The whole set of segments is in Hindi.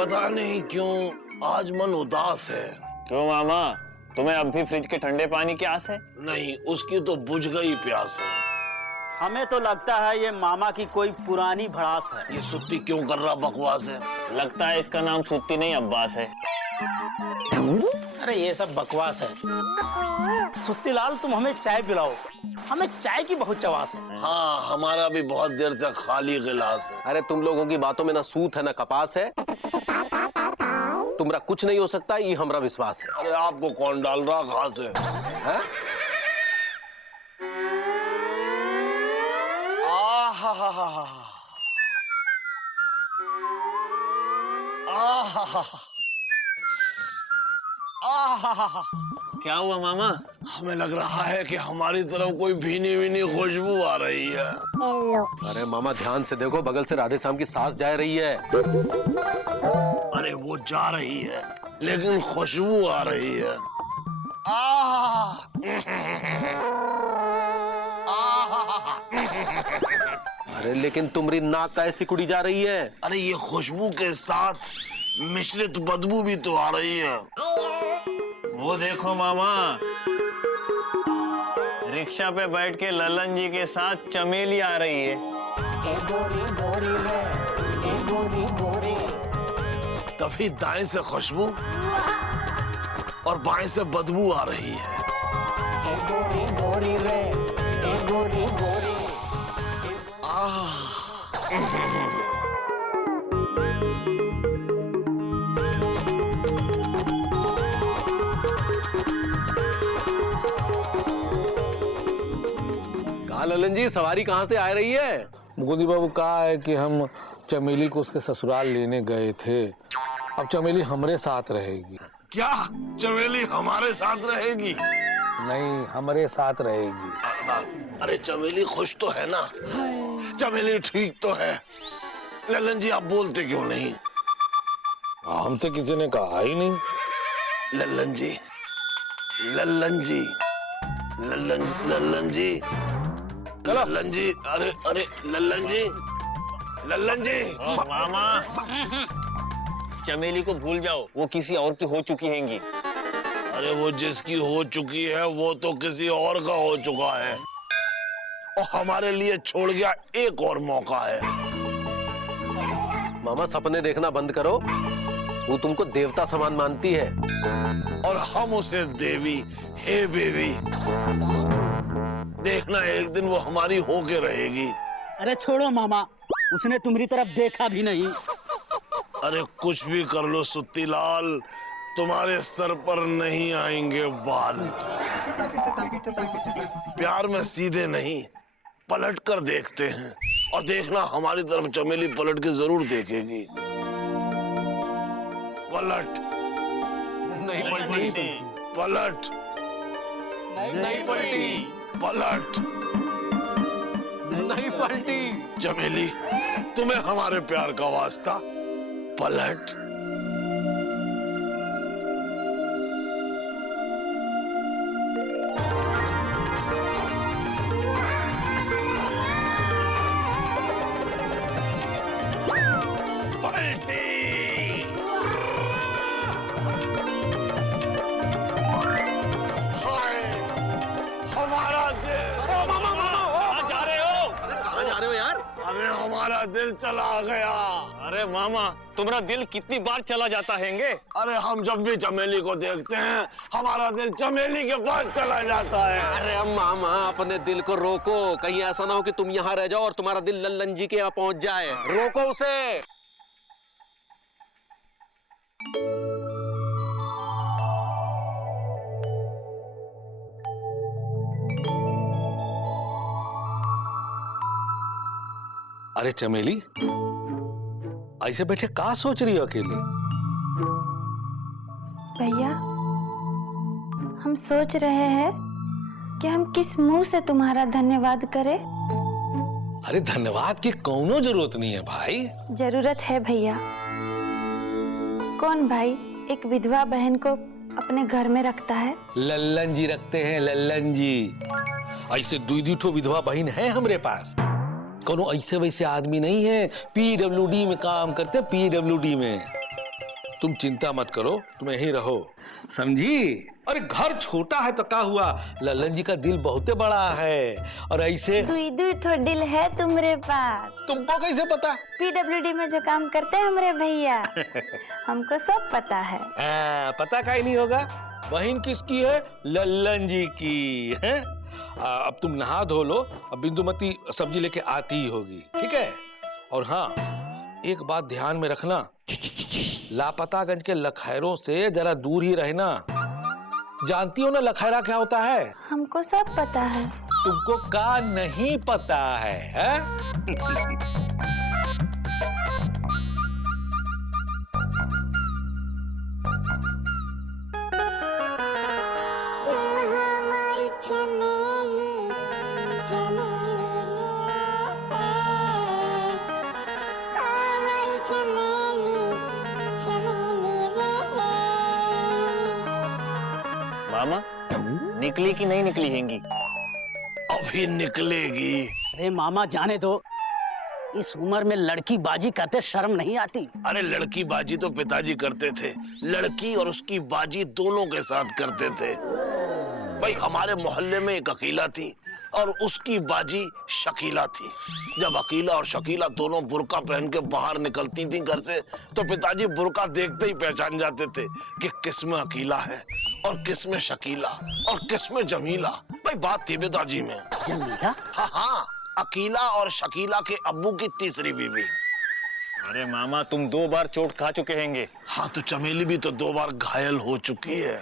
पता नहीं क्यों आज मन उदास है। क्यों मामा, तुम्हें अब भी फ्रिज के ठंडे पानी की आस है? नहीं, उसकी तो बुझ गई प्यास है। हमें तो लगता है ये मामा की कोई पुरानी भड़ास है। ये सुत्ती क्यों कर रहा बकवास है? लगता है इसका नाम सुत्ती नहीं अब्बास है। अरे ये सब बकवास है। सुत्तीलाल, तुम हमें चाय पिलाओ, हमें चाय की बहुत चवास है। हाँ, हमारा भी बहुत देर से खाली गिलास है। अरे तुम लोगों की बातों में ना सूत है ना कपास है। तुमरा कुछ नहीं हो सकता, ये हमरा विश्वास है। अरे आपको कौन डाल रहा घास है? क्या हुआ मामा? हमें लग रहा है कि हमारी तरफ कोई भीनी भीनी खुशबू आ रही है। अरे मामा ध्यान से देखो, बगल से राधे श्याम की सास जा रही है। अरे वो जा रही है लेकिन खुशबू आ रही है। अरे लेकिन तुम्हारी नाक का ऐसी कुड़ी जा रही है। अरे ये खुशबू के साथ मिश्रित बदबू भी तो आ रही है। वो देखो मामा, रिक्शा पे बैठ के ललन जी के साथ चमेली आ रही है। तभी दाएं से खुशबू और बाएं से बदबू आ रही है। कहा ललन जी, सवारी कहाँ से आ रही है? मुकुंदी बाबू, कहा है कि हम चमेली को उसके ससुराल लेने गए थे, अब चमेली हमारे साथ रहेगी। क्या चमेली हमारे साथ रहेगी? नहीं, हमारे साथ रहेगी। अरे चमेली खुश तो है ना, चमेली ठीक तो है। ललन जी आप बोलते क्यों नहीं? हमसे किसी ने कहा ही नहीं। ललन जी, ललन जी, ललन जी, ललन जी, अरे अरे ललन जी, ललन जी। मामा, चमेली को भूल जाओ, वो किसी और की हो चुकी हैंगी। अरे वो जिसकी हो चुकी है वो तो किसी और का हो चुका है और हमारे लिए छोड़ गया एक और मौका है। मामा सपने देखना बंद करो, वो तुमको देवता समान मानती है और हम उसे देवी। हे बेबी, देखना एक दिन वो हमारी होके रहेगी। अरे छोड़ो मामा, उसने तुम्हारी तरफ देखा भी नहीं। अरे कुछ भी कर लो सुत्तीलाल, तुम्हारे सर पर नहीं आएंगे बाल। प्यार में सीधे नहीं, पलट कर देखते हैं और देखना हमारी तरफ चमेली पलट के जरूर देखेगी। पलट नहीं पलटी, पलट नहीं पलटी, पलट नहीं पलटी। चमेली, तुम्हें हमारे प्यार का वास्ता, पलट। अरे हमारा दिल चला गया। अरे मामा, तुम्हारा दिल कितनी बार चला जाता हैंगे? अरे हम जब भी चमेली को देखते हैं हमारा दिल चमेली के पास चला जाता है। अरे मामा, अपने दिल को रोको, कहीं ऐसा ना हो कि तुम यहाँ रह जाओ और तुम्हारा दिल लल्लन जी के यहाँ पहुंच जाए। रोको उसे। अरे चमेली, ऐसे बैठे का सोच रही हो अकेली? भैया, हम सोच रहे हैं कि हम किस मुंह से तुम्हारा धन्यवाद करें। अरे धन्यवाद की कौनो जरूरत नहीं है भाई। जरूरत है भैया। कौन भाई एक विधवा बहन को अपने घर में रखता है? लल्लन जी रखते हैं, लल्लन जी। ऐसे दुई ठो विधवा बहन है हमरे पास। कोनो ऐसे वैसे आदमी नहीं है, पीडब्ल्यूडी में काम करते हैं, पीडब्ल्यूडी में। तुम चिंता मत करो, तुम यहीं रहो, समझी। अरे घर छोटा है तो क्या हुआ, लल्लन जी का दिल बहुत बड़ा है। और ऐसे दुई दुई थो दिल है तुम्हारे पास। तुमको कैसे पता? PWD में जो काम करते हैं हमारे भैया, हमको सब पता है। पता काहे नहीं होगा, बहन किसकी है? लल्लन जी की है। अब तुम नहा धो लो, अब बिंदुमती सब्जी लेके आती ही होगी, ठीक है। और हाँ, एक बात ध्यान में रखना, लापतागंज के लखैरों से जरा दूर ही रहना। जानती हो ना लखैरा क्या होता है? हमको सब पता है। तुमको का नहीं पता है? मामा निकली कि नहीं निकली हैंगी? अभी निकलेगी। अरे मामा जाने दो, इस उम्र में लड़की बाजी करते शर्म नहीं आती? अरे लड़की बाजी तो पिताजी करते थे, लड़की और उसकी बाजी दोनों के साथ करते थे। भाई हमारे मोहल्ले में एक अकीला थी और उसकी बाजी शकीला थी। जब अकीला और शकीला दोनों बुर्का पहन के बाहर निकलती थी घर से, तो पिताजी बुर्का देखते ही पहचान जाते थे कि किसमें अकीला है और किसमें शकीला और किसमें जमीला। भाई बात थी पिताजी में। जमीला? हाँ, अकीला और शकीला के अब्बू की तीसरी बीवी। अरे मामा तुम 2 बार चोट खा चुके हैंगे। हाँ, तो चमेली भी तो 2 बार घायल हो चुकी है।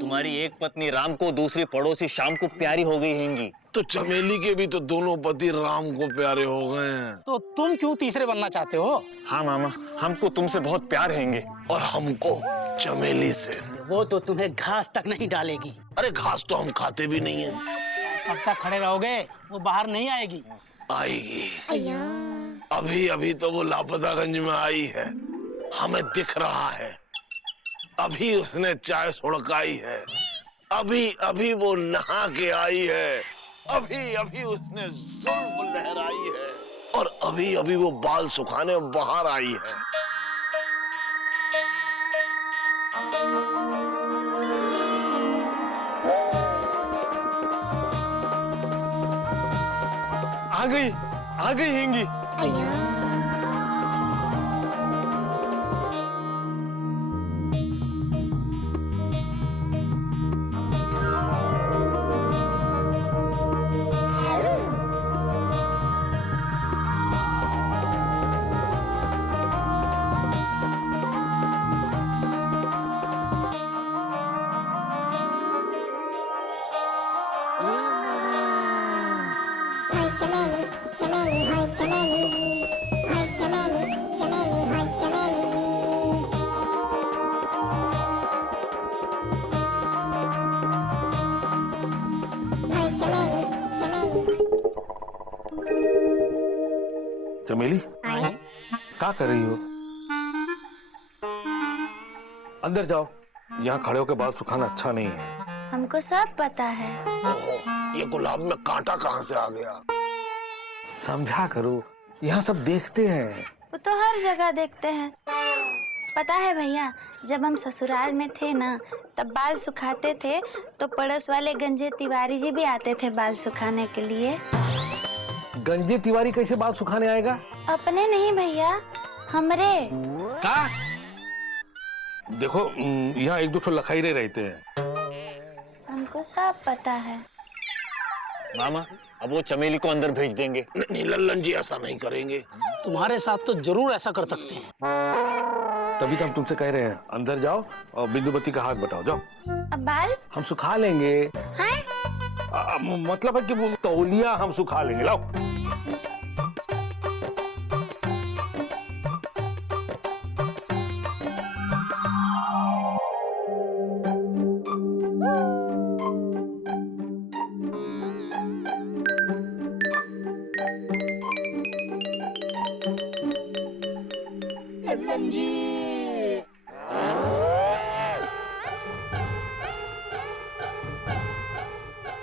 तुम्हारी एक पत्नी राम को, दूसरी पड़ोसी शाम को प्यारी हो गई हैंगी। तो चमेली के भी तो दोनों पति राम को प्यारे हो गए हैं। तो तुम क्यों तीसरे बनना चाहते हो? हाँ मामा, हमको तुमसे बहुत प्यार हैंगे। और हमको चमेली से। वो तो तुम्हें घास तक नहीं डालेगी। अरे घास तो हम खाते भी नहीं है। कब तक खड़े रहोगे? वो बाहर नहीं आएगी। आएगी। अभी अभी तो वो लापतागंज में आई है, हमें दिख रहा है। अभी उसने चाय सुड़काई है, अभी अभी वो नहा के आई है, अभी अभी उसने जुल्फ लहराई है और अभी अभी वो बाल सुखाने बाहर आई है। आ गई हैंगी। चमेली क्या कर रही हो? अंदर जाओ, यहाँ खड़े होकर बाल सुखाना अच्छा नहीं है। हमको सब पता है। ओहो, ये गुलाब में कांटा कहाँ से आ गया? समझा करो, यहाँ सब देखते हैं। वो तो हर जगह देखते हैं। पता है भैया, जब हम ससुराल में थे ना, तब बाल सुखाते थे तो पड़ोस वाले गंजे तिवारी जी भी आते थे बाल सुखाने के लिए। गंजे तिवारी कैसे बाल सुखाने आएगा? अपने नहीं भैया, हमरे। का? देखो, यहाँ 1-2 ठो लखाईरे रहते हैं। हमको सब पता है। मामा अब वो चमेली को अंदर भेज देंगे। नहीं, लल्लन जी ऐसा नहीं करेंगे। तुम्हारे साथ तो जरूर ऐसा कर सकते हैं। तभी तो हम तुमसे कह रहे हैं, अंदर जाओ और बिंदुमती का हाथ बटाओ, जाओ। अब बाल हम सुखा लेंगे। हैं? मतलब है कि वो तौलिया हम सुखा लेंगे, लाओ।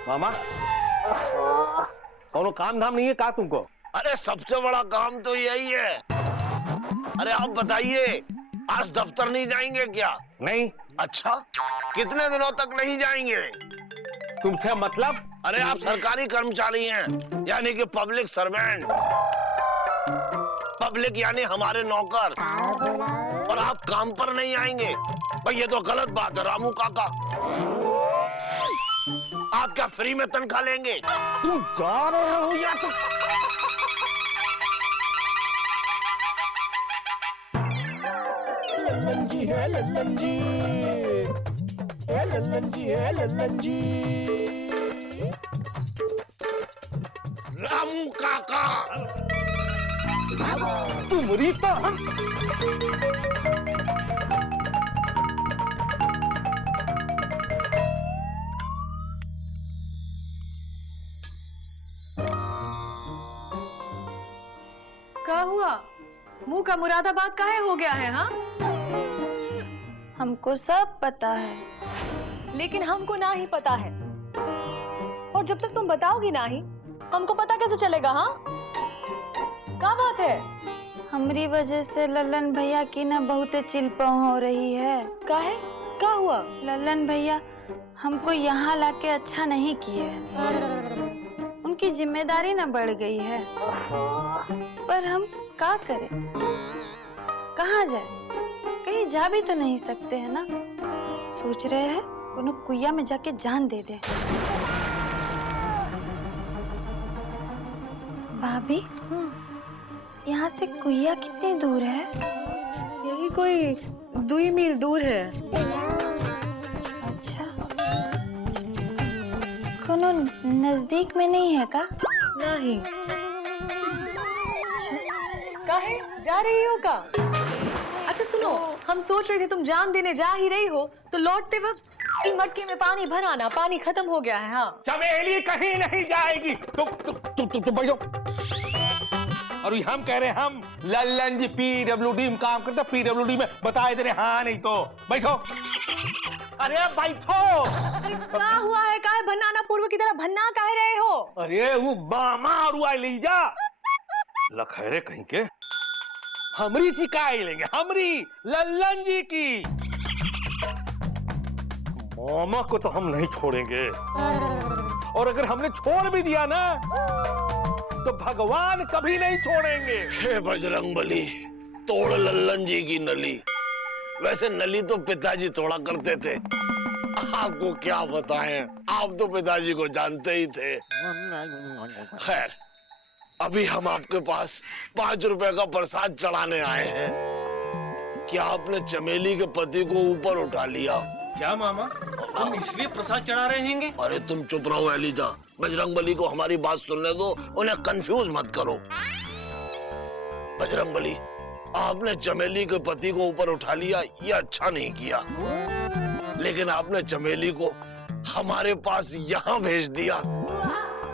मामा, कौनो काम धाम नहीं है का तुमको? अरे सबसे बड़ा काम तो यही है। अरे आप बताइए, आज दफ्तर नहीं जाएंगे क्या? नहीं। अच्छा, कितने दिनों तक नहीं जाएंगे? तुमसे मतलब? अरे आप सरकारी कर्मचारी हैं, यानी कि पब्लिक सर्वेंट। पब्लिक यानी हमारे नौकर, और आप काम पर नहीं आएंगे? भाई ये तो गलत बात है रामू काका। आप क्या फ्री में तनख्वाह लेंगे? तुम जा रहे हो या तो लल्लन जी है लल्लन जी, है लल्लन जी है लल्लन जी। रामू काका, तुम्हारी तो हम क्या हुआ? मुंह का मुरादाबाद काहे हो गया है? हाँ, हमको सब पता है। लेकिन हमको ना ही पता है, और जब तक तुम बताओगी ना ही हमको पता कैसे चलेगा? हाँ, क्या बात है? हमारी वजह से लल्लन भैया की ना बहुत चिल्पा हो रही है। काहे? क्या हुआ? लल्लन भैया हमको यहाँ लाके अच्छा नहीं किए, उनकी जिम्मेदारी ना बढ़ गई है। पर हम क्या करें, कहाँ जाए? कहीं जा भी तो नहीं सकते हैं ना। सोच रहे हैं कोनो कुइया में जाके जान दे दे। भाभी, यहाँ से कुइया कितनी दूर है? यही कोई 2 मील दूर है। अच्छा, कोनो नजदीक में नहीं है का? नहीं। अच्छा, काहे जा रही हो का? अच्छा सुनो, हम सोच रहे थे तुम जान देने जा ही रही हो तो लौटते वक्त इन मटके में पानी भर आना, पानी खत्म हो गया है। हाँ, चमेली कहीं नहीं जाएगी। तुम बैठो। और हम कह रहे हैं हम लल्लन जी पीडब्ल्यूडी में काम करते, पीडब्ल्यूडी में बताए दे रहे। हाँ नहीं तो बैठो। अरे बैठो। अरे क्या हुआ है? काहे भन्नाना पूर्व की तरह भन्ना काहे रहे हो? अरे वो बामा और वो ले जा लखैरे कहीं के। हमरी चिकाई लेंगे, हमरी लल्लन जी की। मामा को तो हम नहीं छोड़ेंगे, और अगर हमने छोड़ भी दिया ना तो भगवान कभी नहीं छोड़ेंगे। हे बजरंगबली, तोड़ लल्लन जी की नली। वैसे नली तो पिताजी तोड़ा करते थे, आपको क्या बताएं, आप तो पिताजी को जानते ही थे। खैर, अभी हम आपके पास 5 रुपए का प्रसाद चढ़ाने आए हैं। क्या आपने चमेली के पति को ऊपर उठा लिया? क्या मामा, तुम इसलिए प्रसाद चढ़ा रहे हैं? अरे तुम चुप रहो एलिजा, बजरंगबली को हमारी बात सुनने दो, उन्हें कंफ्यूज मत करो। बजरंगबली, आपने चमेली के पति को ऊपर उठा लिया, ये अच्छा नहीं किया। लेकिन आपने चमेली को हमारे पास यहाँ भेज दिया,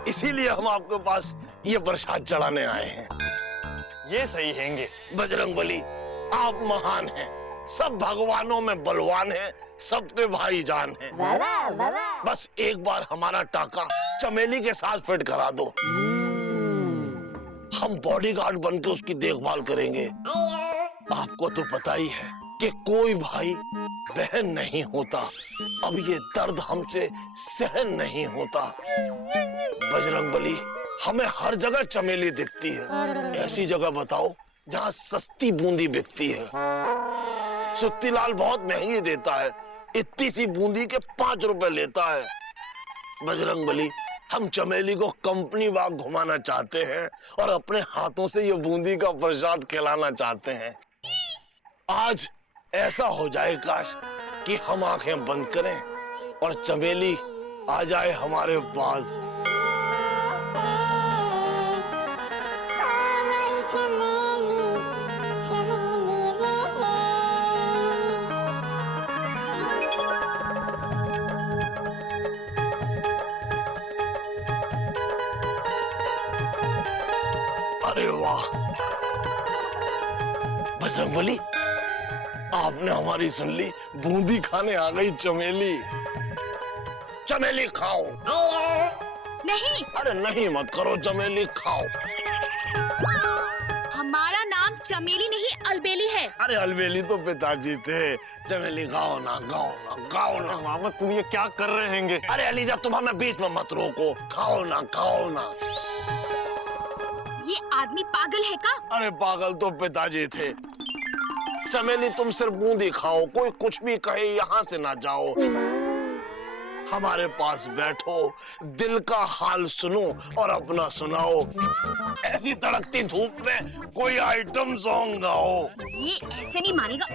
इसीलिए हम आपके पास ये प्रसाद चढ़ाने आए हैं। ये सही हैंगे। बजरंगबली, आप महान हैं, सब भगवानों में बलवान हैं, सबके भाईजान हैं। बस एक बार हमारा टाका चमेली के साथ फिट करा दो, हम बॉडीगार्ड बन के उसकी देखभाल करेंगे। आपको तो पता ही है कि कोई भाई बहन नहीं होता, अब ये दर्द हमसे सहन नहीं होता। बजरंगबली, हमें हर जगह चमेली दिखती है, ऐसी जगह बताओ जहाँ सस्ती बूंदी बिकती है। सुत्तीलाल बहुत महंगी देता है, इतनी सी बूंदी के 5 रुपए लेता है। बजरंगबली, हम चमेली को कंपनी बाग घुमाना चाहते हैं और अपने हाथों से ये बूंदी का प्रसाद खिलाना चाहते हैं। आज ऐसा हो जाए काश कि हम आंखें बंद करें और चमेली आ जाए हमारे पास। अरे वाह बजरंगबली, आपने हमारी सुन ली, बूंदी खाने आ गई चमेली। चमेली खाओ। नहीं। अरे नहीं मत करो, चमेली खाओ। हमारा नाम चमेली नहीं अलबेली है। अरे अलबेली तो पिताजी थे। चमेली गाओ ना, गाओ ना, गाओ ना। मामा तुम ये क्या कर रहे हैंगे? अरे अलीजा तुम हमें बीच में मत रोको, खाओ ना, खाओ ना। ये आदमी पागल है का? अरे पागल तो पिताजी थे। चमेली तुम सिर्फ बूंदी खाओ, कोई कुछ भी कहे यहाँ से ना जाओ। हमारे पास बैठो, दिल का हाल सुनो और अपना सुनाओ। ऐसी तड़कती धूप में कोई आइटम सॉन्ग गाओ। ये ऐसे नहीं मानेगा।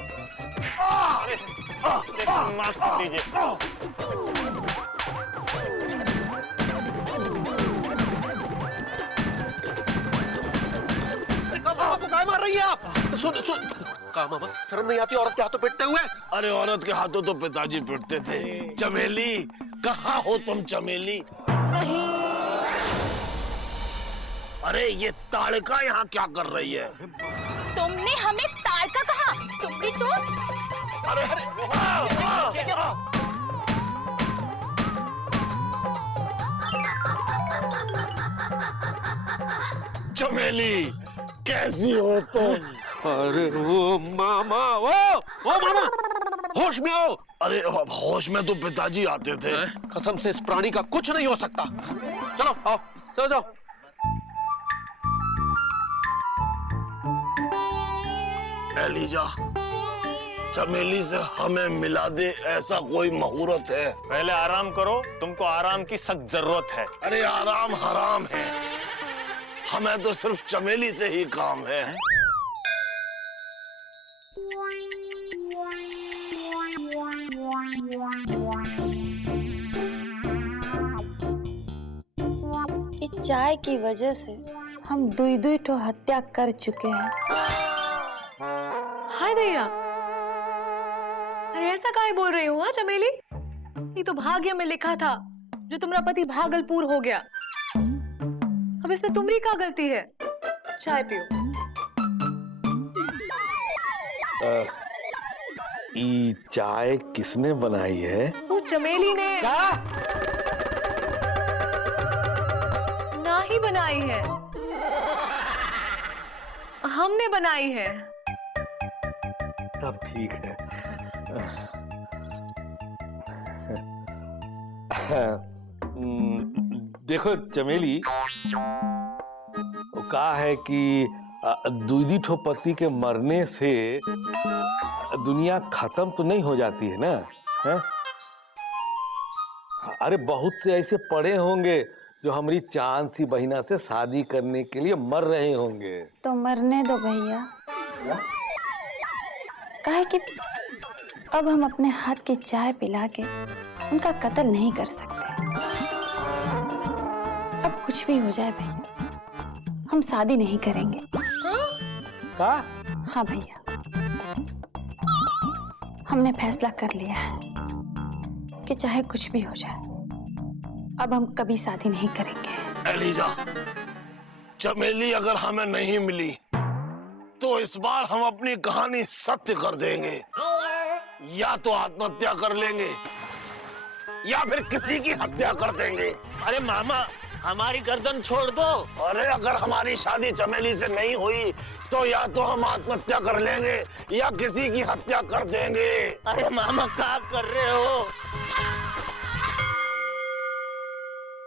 माफ कर दीजिए। मामा को काय मार रही है आप? सुन सुन, कहा मामा शर्म नहीं आती औरत के हाथों पिटते हुए? अरे औरत के हाथों तो पिताजी पिटते थे। चमेली कहाँ हो तुम चमेली? अरे ये ताड़का यहाँ क्या कर रही है? तुमने हमें ताड़का कहा? तुम भी तो। अरे चमेली कैसी हो तुम? अरे वो मामा, ओ मामा, होश में आओ। अरे होश में तो पिताजी आते थे। कसम से इस प्राणी का कुछ नहीं हो सकता। चलो आओ, चलो जाओ। एलिजा, चमेली से हमें मिला दे, ऐसा कोई मुहूर्त है? पहले आराम करो, तुमको आराम की सख्त जरूरत है। अरे आराम हराम है, हमें तो सिर्फ चमेली से ही काम है। इस चाय की वजह से हम दुई ठो हत्या कर चुके हैं। हाय दैया, अरे ऐसा काहे बोल रही हो? हाँ चमेली, ये तो भाग्य में लिखा था जो तुम्हारा पति भागलपुर हो गया। अब इसमें तुम्हारी क्या गलती है? चाय पियो। ये चाय किसने बनाई है? वो चमेली ने ना ही बनाई है, हमने बनाई है। तब ठीक है। देखो चमेली, वो कहा है कि दूधी ठो पति के मरने से दुनिया खत्म तो नहीं हो जाती है ना? है? अरे बहुत से ऐसे पड़े होंगे जो हमारी चांद सी बहिना से शादी करने के लिए मर रहे होंगे। तो मरने दो भैया, काहे कि अब हम अपने हाथ की चाय पिला के उनका कत्ल नहीं कर सकते। अब कुछ भी हो जाए भाई, हम शादी नहीं करेंगे। का? हाँ भैया, हमने फैसला कर लिया है कि चाहे कुछ भी हो जाए, अब हम कभी शादी नहीं करेंगे। एलिजा, चमेली अगर हमें नहीं मिली तो इस बार हम अपनी कहानी सत्य कर देंगे। या तो आत्महत्या कर लेंगे या फिर किसी की हत्या कर देंगे। अरे मामा, हमारी गर्दन छोड़ दो। अरे अगर हमारी शादी चमेली से नहीं हुई तो या तो हम आत्महत्या कर लेंगे या किसी की हत्या कर देंगे। अरे मामा क्या कर रहे हो?